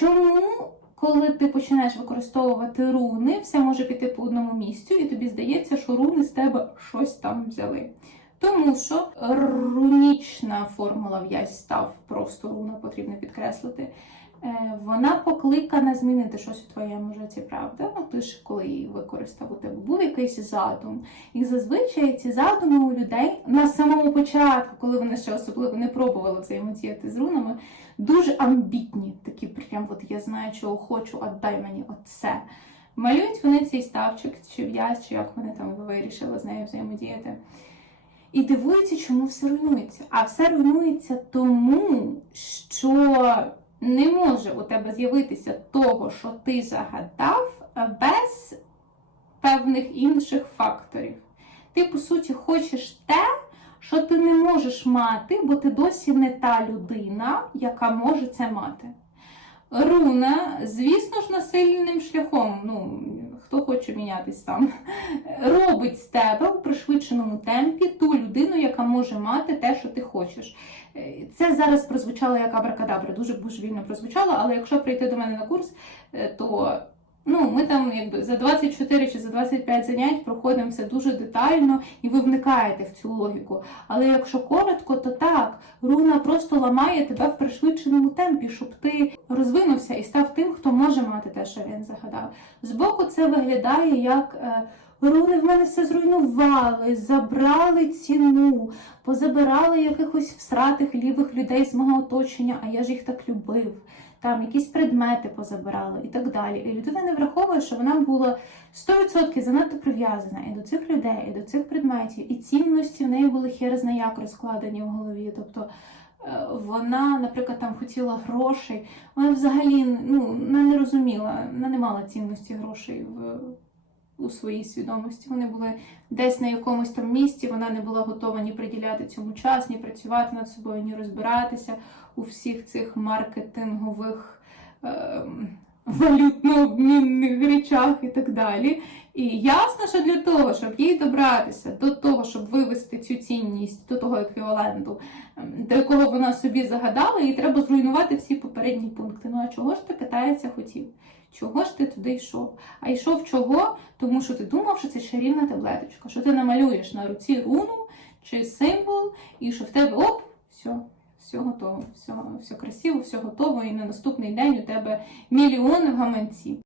Чому, коли ти починаєш використовувати руни, все може піти по одному місцю, і тобі здається, що руни з тебе щось там взяли? Тому що рунічна формула в'язь став просто руна, потрібно підкреслити. Е, Вона покликана змінити щось у твоєму житті, правда? Ну, ти ж коли її використав, у тебе був якийсь задум. І зазвичай ці задуми у людей на самому початку, коли вони ще особливо не пробували взаємодіяти з рунами, дуже амбітні, такі прям от я знаю, чого хочу, а дай мені оце. Малюють вони цей ставчик, чи в'язь, чи як вони там вирішили з нею взаємодіяти. І дивуються, чому все руйнується. А все руйнується тому, що не може у тебе з'явитися того, що ти загадав, е, без певних інших факторів. Ти, по суті, хочеш те, що ти не можеш мати, бо ти досі не та людина, яка може це мати. Руна, звісно ж, насильним шляхом, хоче мінятись сам, робить з тебе у пришвидшеному темпі ту людину, яка може мати те, що ти хочеш. Е, Це зараз прозвучало як абракадабра, дуже божевільно прозвучало, але якщо прийти до мене на курс, е, то ну, ми там якби за 24 чи за 25 занять проходимо все дуже детально, і ви вникаєте в цю логіку. Але якщо коротко, то так, руна просто ламає тебе в пришвидшеному темпі, щоб ти розвинувся і став тим, хто може мати те, що він загадав. Збоку це виглядає як. е, Руни в мене все зруйнували, забрали ціну, позабирали якихось всратих лівих людей з мого оточення, а я ж їх так любив. Там якісь предмети позабирали і так далі. І людина не враховує, що вона була 100% занадто прив'язана і до цих людей, і до цих предметів, і цінності в неї були хер як розкладені в голові. Тобто е, вона, наприклад, там хотіла грошей, вона взагалі ну, розуміла, вона не мала цінності грошей в у своїй свідомості. Вони були десь на якомусь там місці, вона не була готова ні приділяти цьому час, ні працювати над собою, ні розбиратися у всіх цих маркетингових. ем, Валютно-обмінних речах і так далі. І ясно, що для того, щоб їй добратися до того, щоб вивести того еквіваленту, ем, до якого вона собі загадала, їй треба зруйнувати всі попередні пункти. Ну а чого ж ти питається хотів? Чого ж ти туди йшов? А йшов чого? Тому що ти думав, що це чарівна таблеточка, що ти намалюєш на руці руну чи символ, і що в тебе оп, все, все готово, все, все красиво, все готово, і на наступний день у тебе мільйони в гаманці.